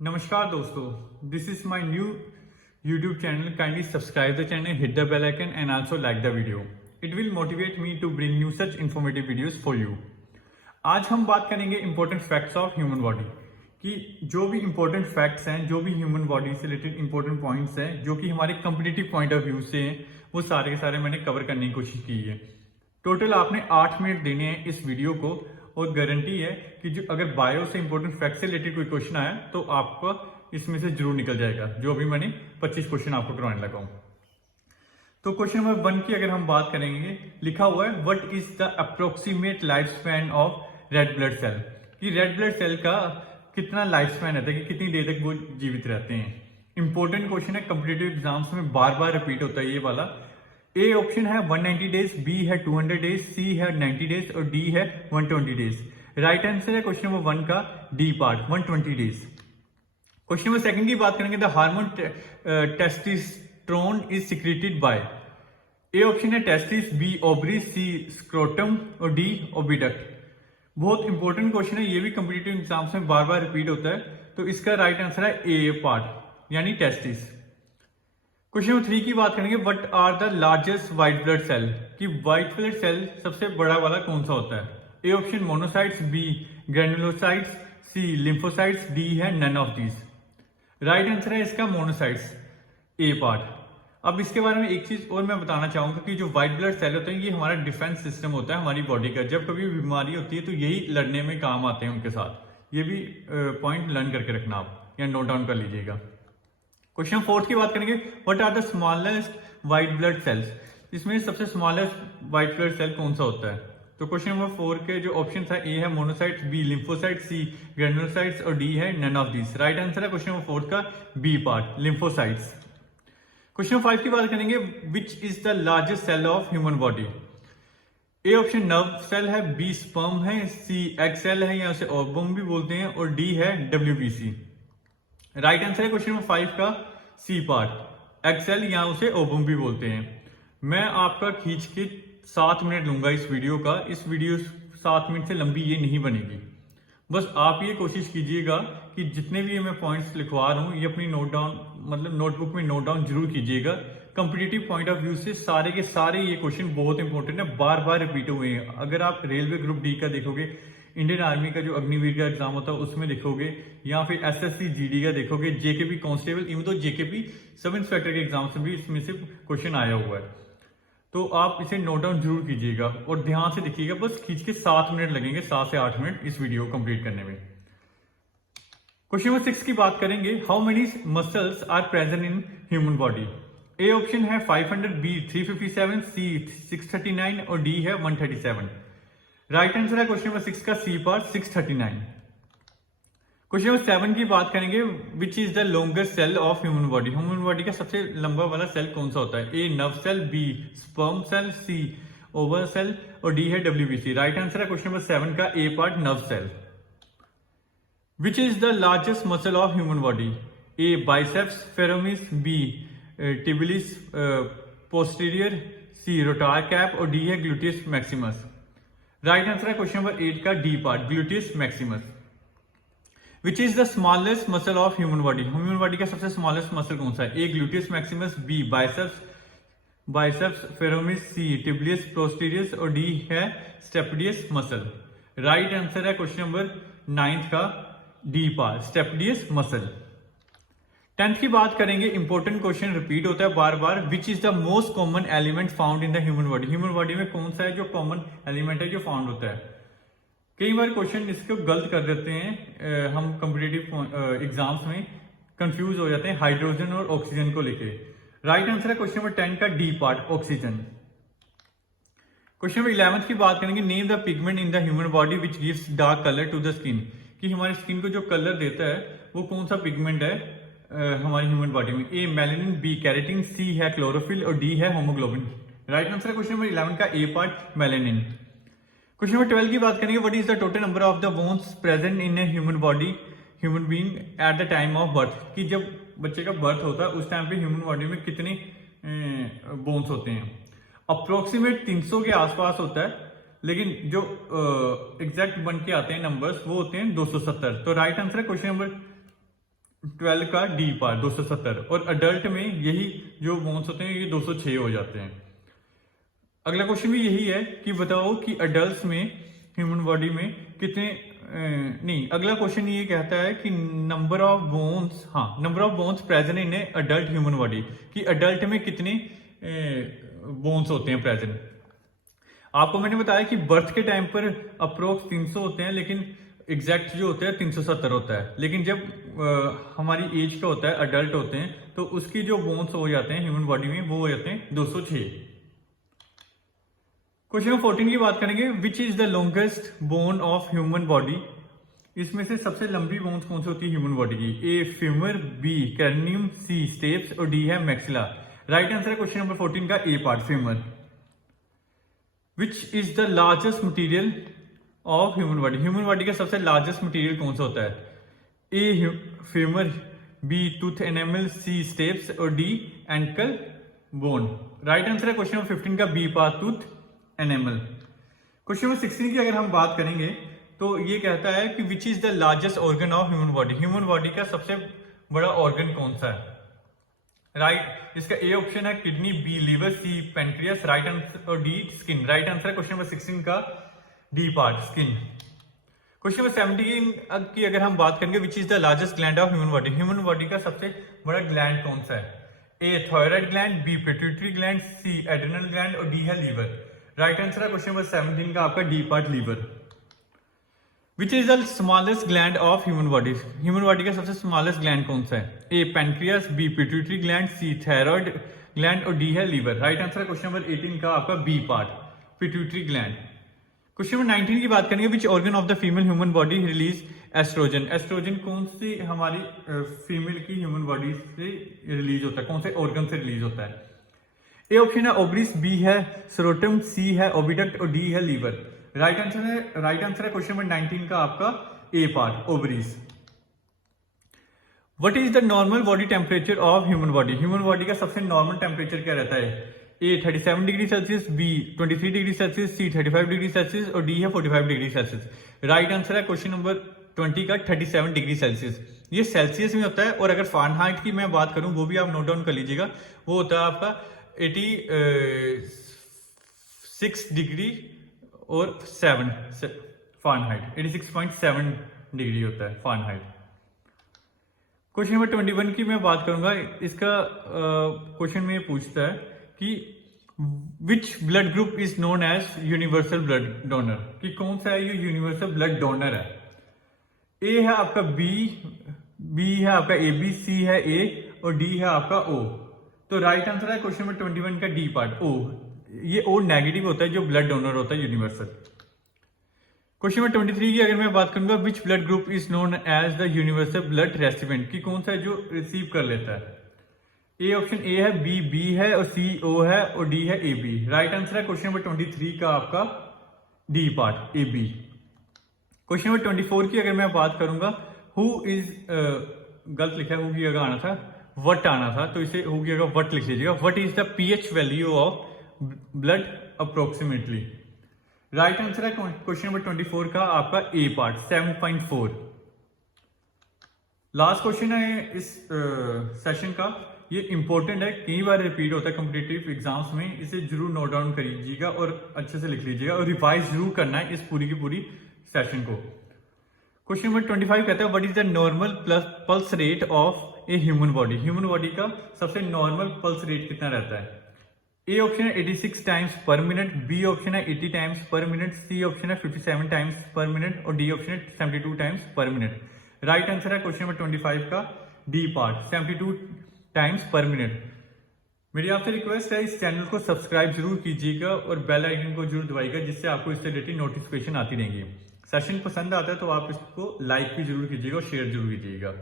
नमस्कार दोस्तों, this is my new YouTube channel. Kindly subscribe the channel, hit the bell icon and also like the video. It will motivate me to bring you such informative videos for you. आज हम बात करेंगे important facts of human body कि जो भी important facts हैं, जो भी ह्यूमन बॉडी से रिलेटेड इंपॉर्टेंट पॉइंट्स हैं, जो कि हमारे कम्पिटिटिव पॉइंट ऑफ व्यू से हैं, वो सारे के सारे मैंने कवर करने की कोशिश की है। टोटल आपने 8 मिनट देने हैं इस वीडियो को और गारंटी है कि जो अगर बायो से इंपॉर्टेंट फैक्ट से रिलेटेड कोई क्वेश्चन आया तो आपका इसमें से जरूर निकल जाएगा, जो भी मैंने 25 क्वेश्चन आपको करवाने लगा हूं। तो क्वेश्चन नंबर 1 की अगर हम बात करेंगे, लिखा हुआ है what is the approximate life span of red blood cell, कि रेड ब्लड सेल का कितना लाइफ स्पैन रहता है, कि कितनी देर तक वो जीवित रहते हैं। इंपॉर्टेंट क्वेश्चन है, कॉम्पिटिटिव एग्जाम्स में बार बार रिपीट होता है ये वाला। ए ऑप्शन है 190 डेज, बी है 200 डेज, सी है 90 डेज और डी है 120 डेज। राइट आंसर है क्वेश्चन नंबर 1 का D part, 120 days. Question number 2 की बात करेंगे, the hormone testosterone is secreted by. A option है टेस्टिस, बी ओवरी, सी स्क्रोटम और डी ओविडक्ट। बहुत इंपॉर्टेंट क्वेश्चन है, ये भी कॉम्पिटिटिव एग्जाम्स में बार बार रिपीट होता है, तो इसका राइट आंसर है ए पार्ट यानी टेस्टिस। क्वेश्चन नंबर 3 की बात करेंगे, what are the largest white blood cell, कि व्हाइट ब्लड सेल सबसे बड़ा वाला कौन सा होता है। A option monocytes, B granulocytes, C lymphocytes, D है none of these. Right answer है इसका मोनोसाइट्स, ए पार्ट। अब इसके बारे में एक चीज और मैं बताना चाहूंगा कि जो व्हाइट ब्लड सेल होते हैं ये हमारा डिफेंस सिस्टम होता है हमारी बॉडी का। जब कभी बीमारी होती है तो यही लड़ने में काम आते हैं उनके साथ। ये भी पॉइंट लर्न करके रखना आप या नोट डाउन कर लीजिएगा। क्वेश्चन 4 की बात करेंगे, what are the smallest white blood cells, इसमें सबसे स्मॉलेस्ट व्हाइट ब्लड सेल कौन सा होता है। तो क्वेश्चन नंबर 4 के जो ऑप्शन था, ए है monocytes, B lymphocytes, C granulocytes और डी है none of this. Right answer है क्वेश्चन नंबर 4 का B part, lymphocytes. Question number 5 की बात करेंगे, which is the largest cell of human body. A option nerve cell है, B sperm है, C egg cell है या उसे ओवम भी बोलते हैं और डी है डब्ल्यूबीसी। राइट आंसर है क्वेश्चन नंबर 5 का सी पार्ट, एग सेल या उसे ओवम भी बोलते हैं। मैं आपका खींच के 7 मिनट लूंगा इस वीडियो का। इस वीडियो 7 मिनट से लंबी ये नहीं बनेगी। बस आप ये कोशिश कीजिएगा कि जितने भी मैं पॉइंट्स लिखवा रहा हूँ ये अपनी नोट डाउन मतलब नोटबुक में नोट डाउन जरूर कीजिएगा। कॉम्पिटिटिव पॉइंट ऑफ व्यू से सारे के सारे ये क्वेश्चन बहुत इंपॉर्टेंट है, बार बार रिपीट हुए हैं। अगर आप रेलवे ग्रुप डी का देखोगे, इंडियन आर्मी का जो अग्निवीर का एग्जाम होता है उसमें देखोगे, या फिर एसएससी जीडी का देखोगे, जेकेपी कांस्टेबल, इवन तो जेकेपी सब इंस्पेक्टर के एग्जाम से भी इसमें से क्वेश्चन आया हुआ है। तो आप इसे नोट डाउन जरूर कीजिएगा और ध्यान से देखिएगा। बस खींच के 7 मिनट लगेंगे, 7 से 8 मिनट इस वीडियो को कंप्लीट करने में। क्वेश्चन नंबर 6 की बात करेंगे, how many muscles are present in human body. A option है 500, बी 357, सी 639 और डी है 137। राइट आंसर है क्वेश्चन नंबर 6 का सी पार्ट, 639। क्वेश्चन नंबर 7 की बात करेंगे, which is the longest cell of human body. Human body का सबसे लंबा वाला सेल कौन सा होता है। A nerve cell, B sperm cell, C oval cell और डी है डब्ल्यूबीसी। राइट आंसर है क्वेश्चन नंबर 7 का A part, nerve cell. Which is the largest muscle of human body. A biceps femoris, B tibialis posterior, C rotator cuff और D है gluteus maximus. Right answer है question number 8 का D part, gluteus Maximus. Which is the smallest muscle of human body. Human body का सबसे smallest muscle कौन सा है। ए gluteus Maximus, B biceps फेरोमिस, सी टिबिलिस पोस्टीरियस और डी है स्टेपिडियस मसल। राइट आंसर है क्वेश्चन नंबर 9 का D part, stapedius muscle. 10th की बात करेंगे, इंपॉर्टेंट क्वेश्चन रिपीट होता है बार बार, which is the most common element found in the human body. Human body में कौन सा है जो कॉमन एलिमेंट है जो फाउंड होता है। कई बार क्वेश्चन इसको गलत कर देते हैं, हम कॉम्पिटिटिव एग्जाम्स में कंफ्यूज हो जाते हैं हाइड्रोजन और ऑक्सीजन को लेके। राइट आंसर है क्वेश्चन नंबर 10 का D part, oxygen. Question number 11 की बात करेंगे, name the pigment in the human body which gives dark colour to the skin, कि हमारी स्किन को जो कलर देता है वो कौन सा पिगमेंट है हमारी ह्यूमन बॉडी में। ए मेलानिन, बी कैरेटिन, सी है क्लोरोफिल और डी है होमोग्लोबिन। राइट आंसर है क्वेश्चन नंबर 11 का A part, melanin. Question number 12 की बात करेंगे, what is the total number of the bones present in a human body human being at the time of birth, कि जब बच्चे का बर्थ होता है उस टाइम पे ह्यूमन बॉडी में कितने बोन्स होते हैं। अप्रोक्सीमेट 300 के आसपास होता है, लेकिन जो एग्जैक्ट बन के आते हैं नंबर्स वो होते हैं 270। तो राइट आंसर है क्वेश्चन नंबर 12 का डी पार्ट 270, और अडल्ट में यही जो बोन्स होते हैं ये 206 हो जाते हैं। अगला क्वेश्चन भी यही है कि बताओ कि अडल्ट में ह्यूमन बॉडी में कितने अगला क्वेश्चन ये कहता है कि number of bones present in A adult human body, कि अडल्ट में कितने बोन्स होते हैं प्रेजेंट। आपको मैंने बताया कि बर्थ के टाइम पर अप्रोक्स 300 होते हैं, लेकिन एग्जैक्ट जो होता है 370 होता है, लेकिन जब हमारी एज का होता है, अडल्ट होते हैं, तो उसकी जो बोन्स हो जाते हैं ह्यूमन बॉडी में वो हो जाते हैं 206। क्वेश्चन नंबर 14 की बात करेंगे, which is the longest bone of human body. इसमें से सबसे लंबी बोन्स कौन सी होती है ह्यूमन बॉडी की? A femur, B cranium, C stapes और डी है मैक्सिला। राइट आंसर है क्वेश्चन नंबर 14 का A part, femur. Which is the largest material of human body. Human body का सबसे लार्जेस्ट मटीरियल कौन सा होता है? A femur, B tooth enamel, C stapes और D ankle bone. Right answer है क्वेश्चन नंबर 15 का B part, tooth enamel. Question number 16 की अगर हम बात करेंगे तो ये कहता है कि विच is the largest organ of human body. Human body का सबसे बड़ा ऑर्गन कौन सा है? राइट, इसका ए ऑप्शन है किडनी, बी लीवर, सी पेनक्रियास, राइट आंसर, और डी स्किन। राइट आंसर है क्वेश्चन नंबर 16 का D part, skin. Question number 17 की अगर हम बात करेंगे, which is the largest gland of human body. Human body का सबसे बड़ा ग्लैंड कौन सा है? A thyroid gland, B pituitary gland, C adrenal gland और डी है लीवर। राइट आंसर है क्वेश्चन नंबर 17 का आपका D part, liver. Which is the smallest gland of human body. Human body का सबसे स्मॉलेस्ट ग्लैंड कौन सा है? A pancreas, B pituitary gland, C thyroid gland और डी है लीवर। राइट आंसर है क्वेश्चन नंबर 18 का आपका B part, pituitary gland. Question number 19 की बात करेंगे, which organ of the female human body release estrogen. Estrogen कौन सी हमारी फीमेल की ह्यूमन बॉडी से रिलीज होता है, कौन से ऑर्गन से रिलीज होता है? ए ऑप्शन है ओवरीज, बी है स्क्रोटम, सी है ओविडक्ट और डी है लीवर। राइट आंसर है क्वेश्चन नंबर 19 का आपका A part, ovaries. What is the normal body temperature of human body. Human body का सबसे नॉर्मल टेम्परेचर क्या रहता है? A 37 degree Celsius, B 23 degree Celsius, C 35 degree Celsius और डी है 45 डिग्री सेल्सियस। राइट आंसर है क्वेश्चन नंबर 20 का 37 degree Celsius. ये सेल्सियस में होता है, और अगर फारेनहाइट की मैं बात करूं वो भी आप नोट डाउन कर लीजिएगा, वो होता है आपका 86 डिग्री और 7 फारेनहाइट, 86.7 डिग्री होता है फारेनहाइट। क्वेश्चन नंबर 21 की मैं बात करूंगा, इसका क्वेश्चन में पूछता है कि which blood group is known as universal blood donor, कि कौन सा है ये यूनिवर्सल ब्लड डोनर है। ए है आपका बी है आपका ए, बी, सी है ए और डी है आपका ओ। तो राइट आंसर है क्वेश्चन नंबर 21 का डी पार्ट, ओ। ये ओ नेगेटिव होता है जो ब्लड डोनर होता है यूनिवर्सल। क्वेश्चन नंबर 23 की अगर मैं बात करूंगा, which blood group is known as the universal blood recipient, कि कौन सा है जो रिसीव कर लेता है। ए ऑप्शन ए है, बी है और सी ओ है और डी है ए बी। राइट आंसर है क्वेश्चन नंबर 23 का आपका D part, A B. Question number 24 की अगर मैं बात करूंगा, हु इज गलत लिखा है, हु की जगह आना था वट आना था, तो इसे हु की जगह वट लिख लीजिएगा। What is the pH value of blood approximately. Right answer है क्वेश्चन नंबर 24 का आपका ए पार्ट, 7.4। लास्ट क्वेश्चन है इस सेशन का, ये इंपॉर्टेंट है, कई बार रिपीट होता है कॉम्पिटिटिव एग्जाम्स में, इसे जरूर नोट डाउन करिएगा और अच्छे से लिख लीजिएगा और रिवाइज जरूर करना है इस पूरी की पूरी सेशन को। क्वेश्चन नंबर 25 कहता है, what is the normal pulse rate of a human body. Human body का सबसे नॉर्मल पल्स रेट कितना रहता है? ए ऑप्शन है 86 टाइम्स पर मिनट, बी ऑप्शन है 80 टाइम्स पर मिनट, सी ऑप्शन है 57 टाइम्स पर मिनट और डी ऑप्शन है 72 टाइम्स पर मिनट। राइट आंसर है क्वेश्चन नंबर 25 का डी पार्ट, 72 टाइम्स पर मिनट। मेरी आपसे रिक्वेस्ट है, इस चैनल को सब्सक्राइब जरूर कीजिएगा और बेल आइकन को जरूर दबाइएगा, जिससे आपको इससे रिलेटेड नोटिफिकेशन आती रहेंगी। सेशन पसंद आता है तो आप इसको लाइक भी जरूर कीजिएगा और शेयर जरूर कीजिएगा।